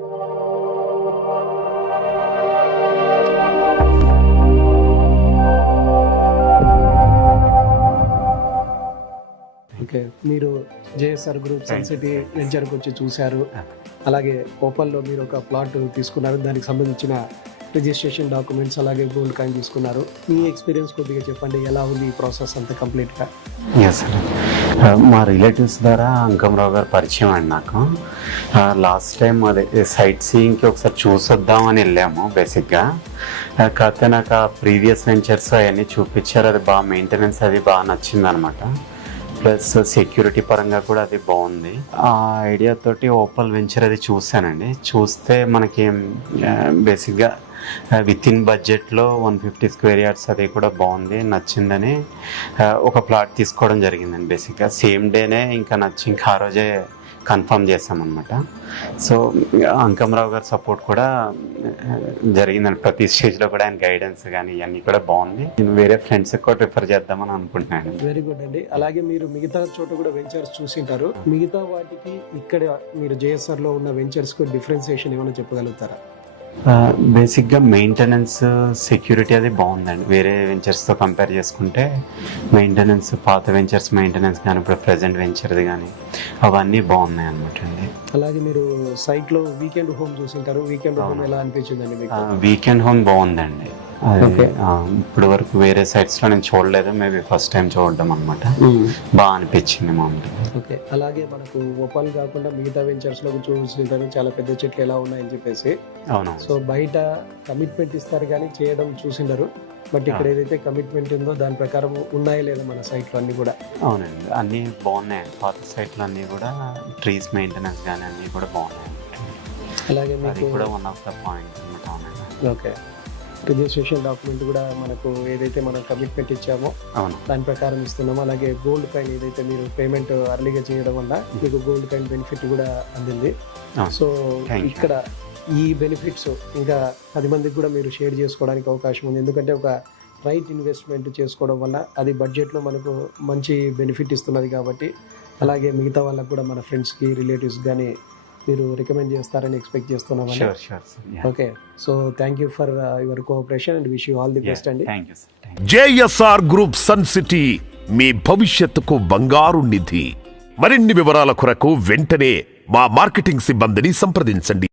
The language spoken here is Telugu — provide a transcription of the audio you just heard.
ఓకే మీరు జేఎస్ఆర్ గ్రూప్ సన్ సిటీ వెంచర్కి వచ్చి చూశారు. అలాగే కోపల్లో మీరు ఒక ప్లాట్ తీసుకున్నారు. దానికి సంబంధించిన రిజిస్ట్రేషన్ డాక్యుమెంట్స్ అలాగే గోల్డ్ కాయిన్ తీసుకున్నారు. మీ ఎక్స్పీరియన్స్ కొద్దిగా చెప్పండి ఎలా ఉంది ఈ ప్రాసెస్ అంతా కంప్లీట్గా? ఎస్ సార్ uh, మా రిలేటివ్స్ ద్వారా అంకమరావు గారు పరిచయం అండి నాకు. Uh, లాస్ట్ టైం అదే సైట్ సీయింగ్కి ఒకసారి చూసొద్దామని వెళ్ళాము బేసిక్గా uh, కాకపోతే నాకు ఆ ప్రీవియస్ వెంచర్స్ అవన్నీ చూపించారు అది బాగా మెయింటెనెన్స్ అది బాగా నచ్చింది అనమాట ప్లస్ సెక్యూరిటీ పరంగా కూడా అది బాగుంది. ఆ ఐడియా తోటి ఓపల్ వెంచర్ అది చూశానండి. చూస్తే మనకి బేసిక్గా విత్ ఇన్ బడ్జెట్లో వన్ ఫిఫ్టీ స్క్వేర్ యార్డ్స్ అది కూడా బాగుంది నచ్చిందని uh, ఒక ప్లాట్ తీసుకోవడం జరిగిందండి బేసిక్గా సేమ్ డేనే ఇంకా నచ్చి ఇంకా ఆ రోజే కన్ఫర్మ్ చేసామన్నమాట సో అంకమరావు గారి సపోర్ట్ కూడా uh, జరిగిందండి. ప్రతి స్టేజ్లో కూడా ఆయన గైడెన్స్ కానీ ఇవన్నీ కూడా బాగుంది. నేను వేరే ఫ్రెండ్స్కి కూడా రిఫర్ చేద్దామని అనుకుంటున్నాను వెరీ గుడ్ అండి. అలాగే మీరు మిగతా చోట కూడా వెంచర్స్ చూసింటారు. మిగతా వాటికి ఇక్కడ మీరు జేఎస్ఆర్లో ఉన్న వెంచర్స్కు డిఫరెన్సియేషన్ ఏమైనా చెప్పగలుగుతారా? బేసిక్గా మెయింటెనెన్స్ సెక్యూరిటీ అది బాగుందండి. వేరే వెంచర్స్తో కంపేర్ చేసుకుంటే మెయింటెనెన్స్ పాత వెంచర్స్ మెయింటెనెన్స్ కానీ ఇప్పుడు ప్రజెంట్ వెంచర్ది కానీ అవన్నీ బాగున్నాయి అనమాట అండి. అలాగే మీరు సైట్లో వీకెండ్ హోమ్ చూసింటారు వీకెండ్ హోమ్. ఎలా అనిపించిందండి వీకెండ్ హోమ్ బాగుందండి. ఇప్పటి వరకు వేరే సైట్స్లో నేను చూడలేదు. మేబీ ఫస్ట్ టైం చూడడం అనమాట బాగా అనిపించింది మామూలుగా ఓకే. అలాగే మనకు ఓపాల్ కాకుండా మిగతా వెంచర్స్లో చూసింటారు చాలా పెద్ద చెట్లు ఎలా ఉన్నాయని చెప్పేసి. అవును సో బయట కమిట్మెంట్ ఇస్తారు కానీ చేయడం చూసిండరు. బట్ ఇక్కడ ఏదైతే కమిట్మెంట్ ఉందో దాని ప్రకారం ఉన్నాయా లేదా మన సైట్లో అన్ని కూడా. అవునండి. అన్నీ బాగున్నాయండి పాత సైట్లు అన్నీ కూడా ట్రీస్ మెయింటెనెన్స్ కానీ అన్నీ కూడా బాగున్నాయి. అలాగే కూడా one of the point okay. Registration document కూడా మనకు ఏదైతే మనం కమిట్మెంట్ ఇచ్చామో దాని ప్రకారం ఇస్తున్నాము అలాగే గోల్డ్ కాయిన్ ఏదైతే మీరు పేమెంట్ అర్లీగా చేయడం వల్ల మీకు గోల్డ్ కాయిన్ బెనిఫిట్ కూడా అందింది. సో. ఇక్కడ ఈ బెనిఫిట్స్ ఇంకా పది మందికి కూడా మీరు షేర్ చేసుకోవడానికి అవకాశం ఉంది ఎందుకంటే ఒక రైట్ ఇన్వెస్ట్మెంట్ చేసుకోవడం వల్ల అది బడ్జెట్లో మనకు మంచి బెనిఫిట్ ఇస్తున్నది కాబట్టి అలాగే మిగతా వాళ్ళకు కూడా మన ఫ్రెండ్స్కి రిలేటివ్స్ కానీ మీరు రికమెండ్ చేస్తారని expect sir okay so thank you for your cooperation and wish you all the best అండి జేఎస్ఆర్ గ్రూప్ సన్ సిటీ మీ భవిష్యత్తుకు బంగారు నిధి. మరిన్ని వివరాల కొరకు వెంటనే మా మార్కెటింగ్ సిబ్బందిని సంప్రదించండి.